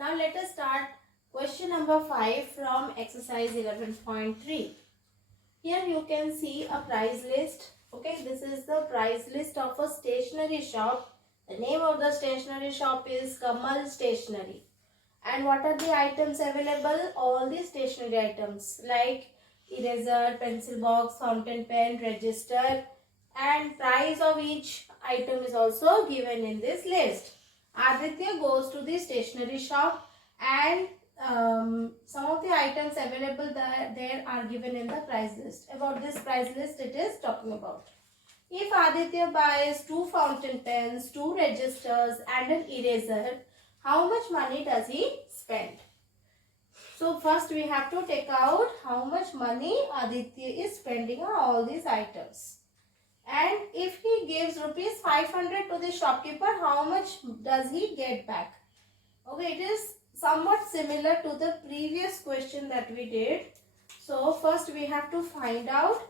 Now let us start question number 5 from exercise 11.3. Here you can see a price list. Okay, this is the price list of a stationery shop. The name of the stationery shop is Kamal Stationery. And what are the items available? All the stationery items like eraser, pencil box, fountain pen, register, and price of each item is also given in this list. Aditya goes to the stationery shop and some of the items available there are given in the price list. About this price list it is talking about. If Aditya buys 2 fountain pens, 2 registers and an eraser, how much money does he spend? So first we have to take out how much money Aditya is spending on all these items. And if he gives rupees 500 to the shopkeeper, how much does he get back? Okay, it is somewhat similar to the previous question that we did. So first we have to find out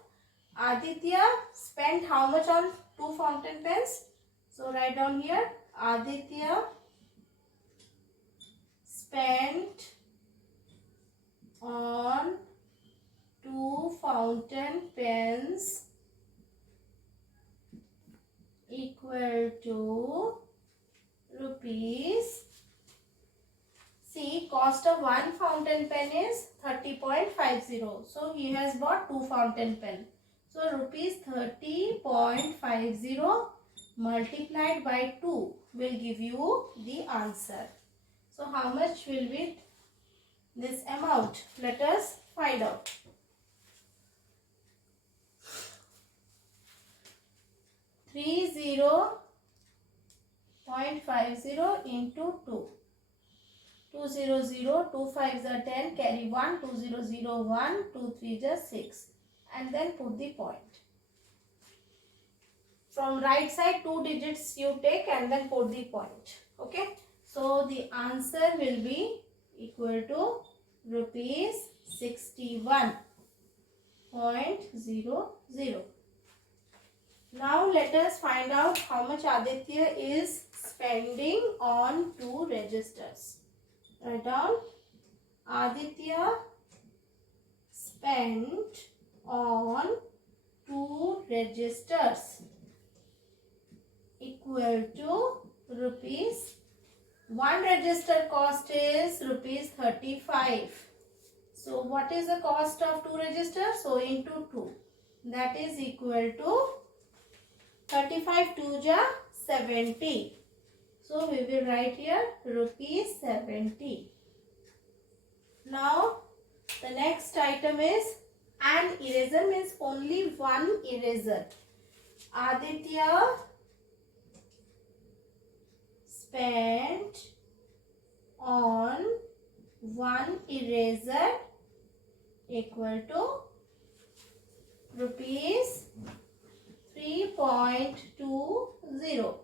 Aditya spent how much on 2 fountain pens. So write down here, Aditya spent on 2 fountain pens equal to rupees. See, cost of one fountain pen is 30.50. So he has bought 2 fountain pen. So rupees 30.50 multiplied by 2 will give you the answer. So how much will be this amount? Let us find out. 30.50 into 2. 200, 2 5s are 10, carry 1, 2001, 2 3s are 6 and then put the point. From right side 2 digits you take and then put the point. Okay. So the answer will be equal to rupees 61.00. Now let us find out how much Aditya is spending on 2 registers. Write down, Aditya spent on 2 registers equal to rupees. 1 register cost is rupees 35. So what is the cost of 2 registers? So into 2. That is equal to 35 2 ja 70. So we will write here rupees 70. Now the next item is an eraser, means only one eraser. Aditya spent on one eraser equal to rupees 3.20.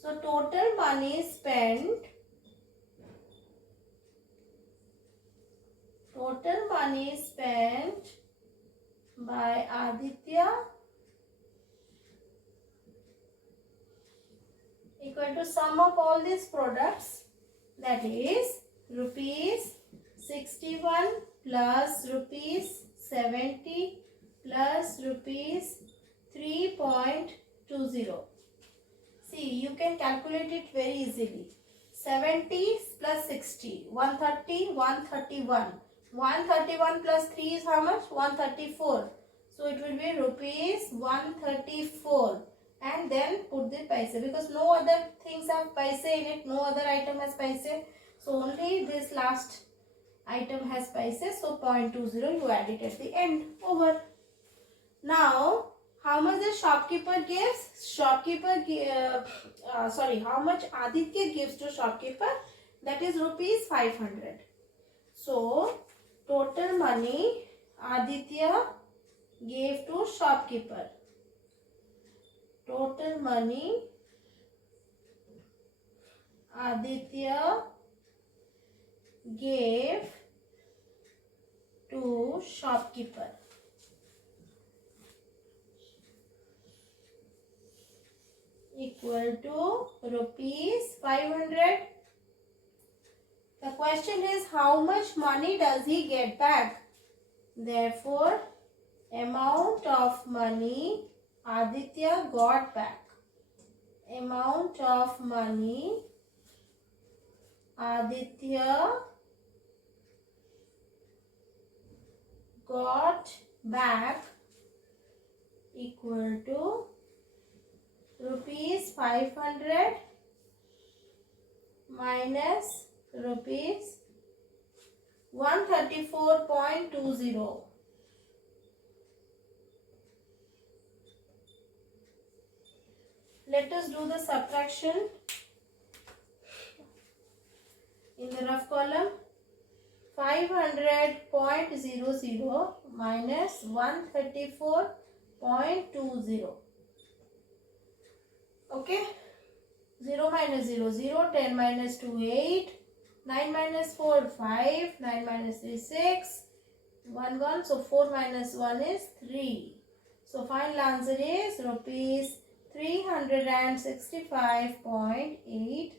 So total money spent by Aditya equal to sum of all these products, that is rupees 61 plus rupees 70 plus rupees 3.20. See, you can calculate it very easily. 70 plus 60, 130, 131. 131 plus 3 is how much? 134. So it will be rupees 134. And then put the paise, because no other things have paise in it, no other item has paise. So only this last item has paise. So 0.20 you add it at the end. Over. Now how much the shopkeeper gives? How much Aditya gives to shopkeeper? That is rupees 500. So total money Aditya gave to shopkeeper. Total money Aditya gave to shopkeeper equal to rupees 500 question is how much money does he get back? Therefore, amount of money Aditya got back. Amount of money Aditya got back equal to rupees 500 minus rupees 134.20. Let us do the subtraction in the rough column. 500.00 minus 134.20. Okay. 0 minus 0, 0. 10 minus 2, 8. 9 minus 4, 5. 9 minus 3, 6. 1 gone. So 4 minus 1 is 3. So final answer is rupees 365.80.